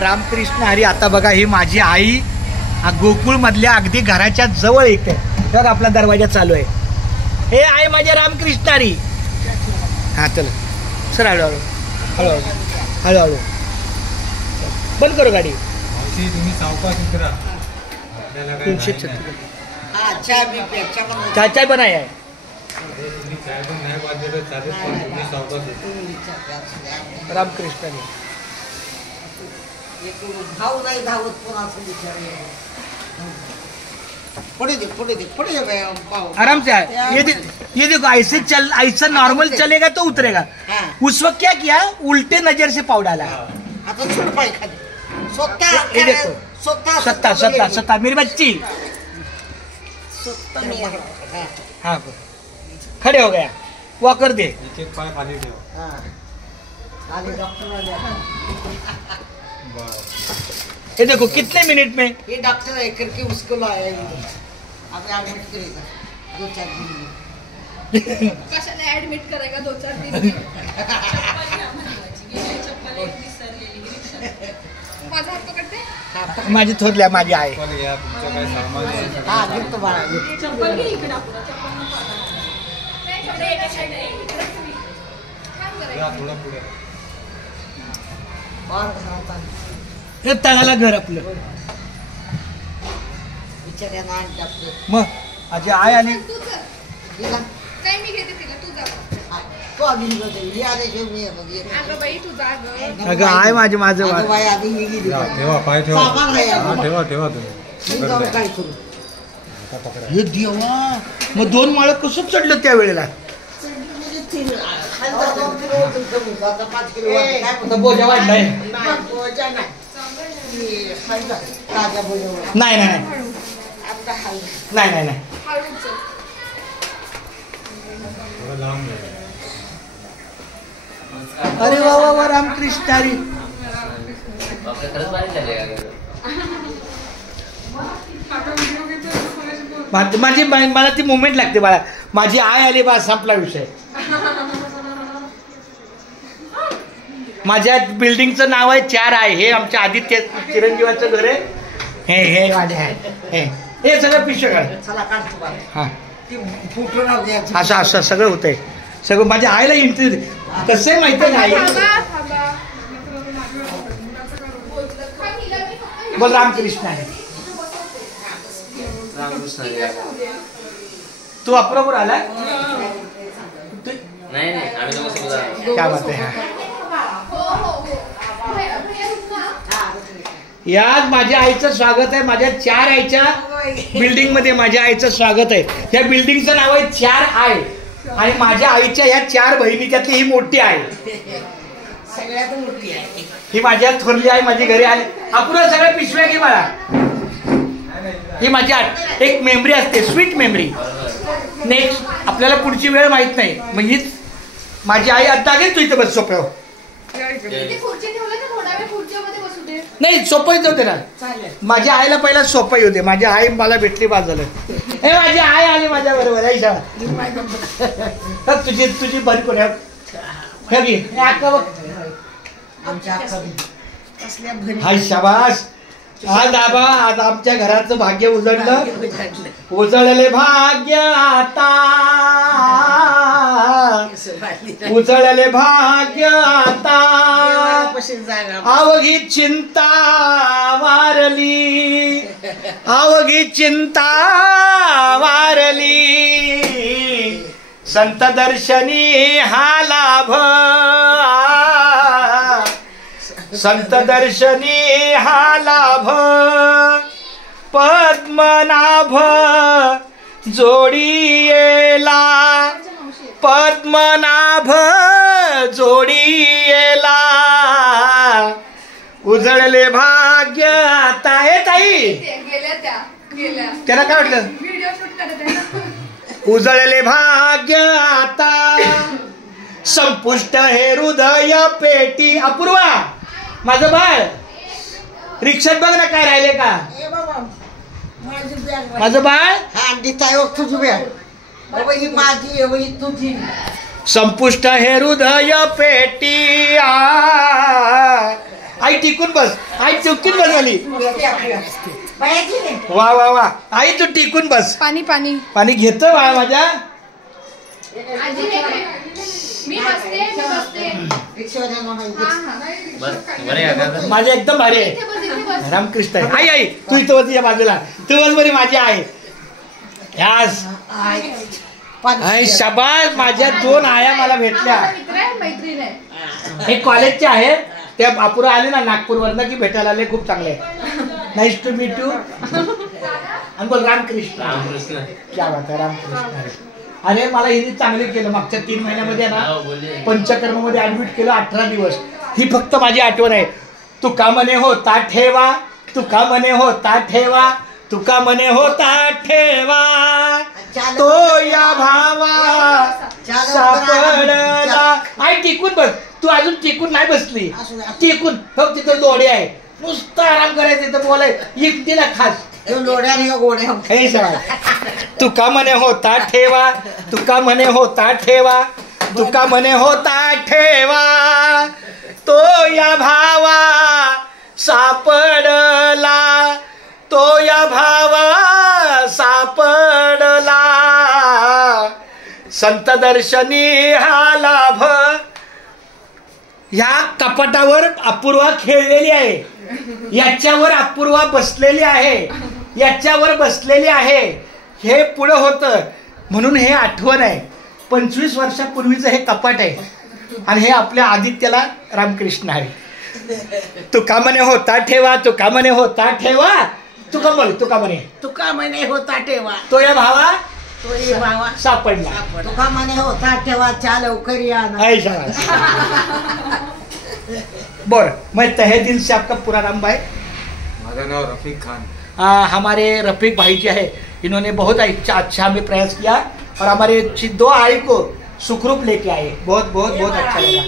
रामकृष्ण हरी. आता बघा ही माझी आई गोकुळ मधल्या अगदी घराच्या जवळ येते. तर आपला दरवाजा चालू आहे. हे आहे माझ्या रामकृष्ण हरी. हा चला सर हळूहळू हळूहळू हळूहळू बंद करू गाडी. तुम्ही सावकाश उतरा. 336 चाय पण आहे. रामकृष्ण हरी. आराम से ये देखो ऐसे चल, ऐसा नॉर्मल चलेगा तो उतरेगा. उस वक्त क्या किया, उल्टे नजर से पाव डाला. ये देखो सत्ता सत्ता सत्ता मेरी बच्ची. हाँ खड़े हो गया. वॉकर दे. ये देखो कितने मिनट में. ये डॉक्टर है करके उसको लाया. अभी एडमिट करेगा 2-4 दिन में. कशाला एडमिट करेगा 2-4 दिन में. माझा हात पकडते. माझी थोरल्या माझी आहे. हा गिफ्ट बाळा. हे तळाला घर आपलं. मग माझी आई आली. काय मी घेते तिला, तू जा. तो आधी मी आल्याशिवाय मी अगं बाई तू जा गं. अगं आहे माझे माझं बाई आधी मी गेली. ठेवा पाय ठेवा. सामान आहे. ठेवा ठेवा तुम्ही. मी जाऊन काय करू. हे देवा मग 2 माळ कसं चढलं त्या वेळेला. बोजा वाढलाय. नाही नाही नाही नाही नाही नाही. हळूच चल. अरे वा वा वा रामकृष्ण हरी. माझी मला ती मुवमेंट लागते बाळा. माझी आई आली बा संपला विषय. माझ्या बिल्डिंगचं नाव आहे 4 आहे. हे आमच्या आदित्य चिरंजीवाचं घर आहे. हे हे माझे आहे. हे सगळं पिशव्या काढ. हा असं असं सगळं होतंय. सगळं माझ्या आईला इंटरेस्ट कसं आहे माहिती आहे का आई. बोल रामकृष्ण आहे. तू अप्रोबर आला. नाही क्या बात आहे. यात माझ्या आईचं स्वागत आहे. माझ्या 4 आईच्या बिल्डिंग मध्ये माझ्या आईचं स्वागत आहे. या बिल्डिंगचं नाव आहे 4 आहे. आणि माझ्या आईच्या ह्या 4 बहिणी त्यातली ही मोठी आहे. सगळ्यात मोठी आहे ही माझ्या थोरली आहे. माझी घरी आली. अपुरा सगळ्या पिशव्या घे मला. ही माझी एक मेमरी असते, स्वीट मेमरी. नेक्स्ट आपल्याला पुढची वेळ माहित नाही. म्हणजे माझी आई आता घेत तू इथं बस सोप्यावर. नाही सोपं येत होते ना. माझ्या आईला पहिला सोपं येऊ दे. माझी आई मला भेटली बाद झालं. हे माझी आई आली माझ्या बरोबर. तुझी तुझी बरी कोण हाय शाबास. आज आबा आज आमच्या घराचं भाग्य उजळलं. उजळले भाग्य आता. उजळले भाग्य आता. अवघी चिंता वारली. अवघी चिंता वारली. संत दर्शनी हा लाभ. संत दर्शनी हा लाभ. पद्मनाभ जोडीला. पद्मनाभ जोडीला. उजळले भाग्य आता. हे ताई त्याला काय वाटलं. उजळले भाग्य आता. संपुष्ट हे हृदय पेटी. अपूर्वा माझं बाळ रिक्षात बघ ना काय राहिले का. माझं बाळ तुझी माझी तुझी. संपुष्ट हे हृदय पेटी. आई टिकून बस, आई टिकून बस वाली. बायाची नाही. वा वा वा, आई तू टिकून बस. पाणी पाणी पाणी घेतो बाळा माझ्या. आजी हे घे. मी बसते. रिक्षावाल्या म्हणायचं. माझे एकदम भारी आहे. इथे बस. रामकृष्ण आहे. आई आई तू इथं बस, या बाजूला तू बस बरी माझी आहे. यास आई शाबास, माझ्या 2 आया मला भेटल्या. माझा मित्र आहे, मैत्रीण आहे. हे कॉलेजचे आहेत. त्या बापुरा आले ना नागपूरवरनं की भेटायला आले. खूप चांगले आहे. Nice to meet you. आणि बोल रामकृष्ण. क्या बात आहे, रामकृष्ण. अरे मला हिने चांगले केलं. मागच्या 3 महिन्यामध्ये ना पंचकर्म मध्ये ऍडमिट केलं 18 दिवस. ही फक्त माझी आठवण आहे. तुका मने होता ठेवा, तुका मने होता ठेवा, तुका मने होता ठेवा, तो या भावा सापडला. आई टिकून बस. तू अजून टिकून नाही बसली. टिकून फक्त तिथं लोढे आहे. नुसतं आराम करायचं. तिथं बोलाय एकटीला खास. लोड्याने गोड्या. हे सगळं तुका मने होता ठेवा, तुका मने होता ठेवा, तुका मने होता ठेवा, तो या भावा सापडला, तो या भावा सापडला. संत दर्शनी हा लाभ. या कपाटावर अपूर्वा खेळलेली आहे. याच्यावर अपूर्वा बसलेली आहे. याच्यावर बसलेली आहे. हे पुढं होतं म्हणून हे आठवण आहे. 25 वर्षापूर्वीचं हे कपाट आहे. आणि हे आपल्या आदित्यला रामकृष्ण आहे. तुका मने होता ठेवा, तुका मने होता ठेवा, तुका बोल, तुका मने, तुका म्हणे होता ठेवा, तो या भावा तो ये भावा सापडला. तुका म्हणे होता ठेवा, चा लवकर या ना. ऐशा बोल. मैं तहे दिल से आपका पूरा नाम भाई. माझं नाव रफीक खान. हमारे रफीक भाई जी है, इन्होंने बहुत अच्छा हमें प्रयास किया और हमारे 2 आई को सुखरूप लेके आए. बहुत बहुत बहुत अच्छा लगा.